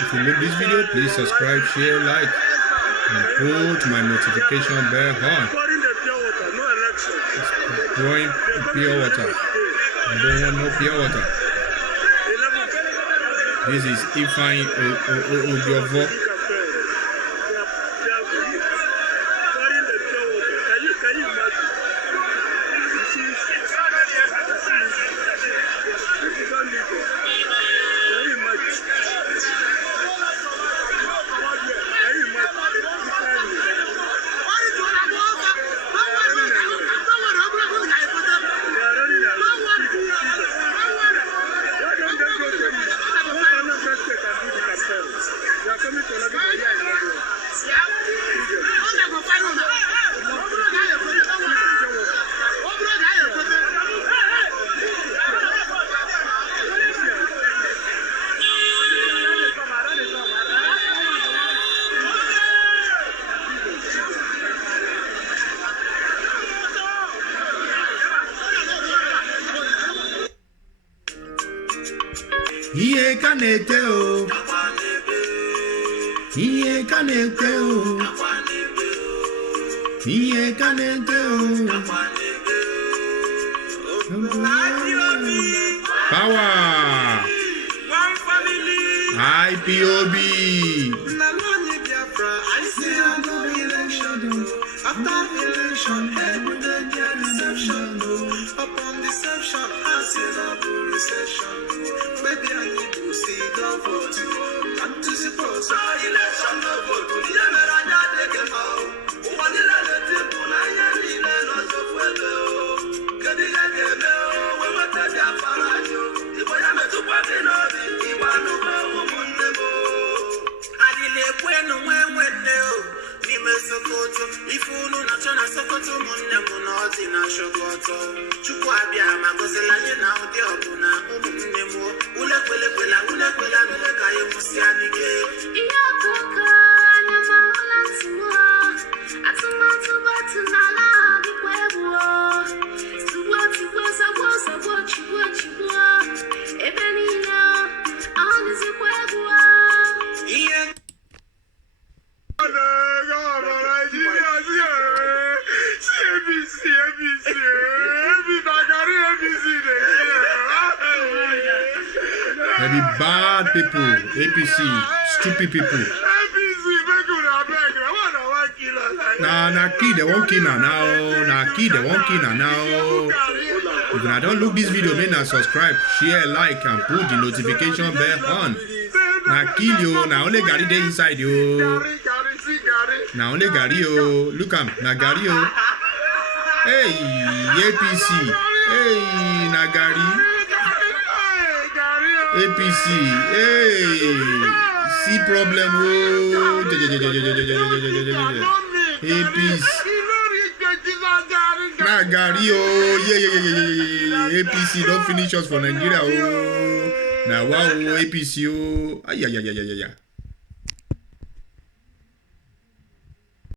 If you like this video, please subscribe, share, like, and put my notification bell on. It's pouring pure water. I don't want no pure water. This is Ifeanyi Ogiovo. Iye kanete o, iye kanete o, iye kanete o. Power, IPOB. After election, deception. Upon deception, acceptable recession. Maybe I need to see the vote. And to suppose election no vote. Yameranya deke mau. Uwanila lete punanya nile lozo fuego. Kadiga keme o, wewete bia faranyo. Ibo yame tukwa binobi, iwanu ba umunebo. Adile kwenu mwenwende o. Sokoto, ifunu na chona Sokoto munne munoti na shokoto. Chukwu abia magozela nye na udi obuna umunne mo. Ule kwela nuwe kaye musi anige. Iya koka nyama olantiwo. Atuma tuba tunala dikwebuo. Tuwa sabo chibuo. Ebe niyo, ahoni zikwebuo. Iya Maybe bad people, APC, stupid people. Nah, kid, they won't kill now. If I don't look this video, then subscribe, share, like, and put the notification bell on. Now kill you, now only Gary there inside you. Now only Gary you. Look am, now Gary you. Hey, APC. Hey, now Gary. APC, hey, see problem, oh, APC, nah, Gary, oh, yeah, APC, don't finish us for Nigeria, oh, now, wow, APC, oh, yeah.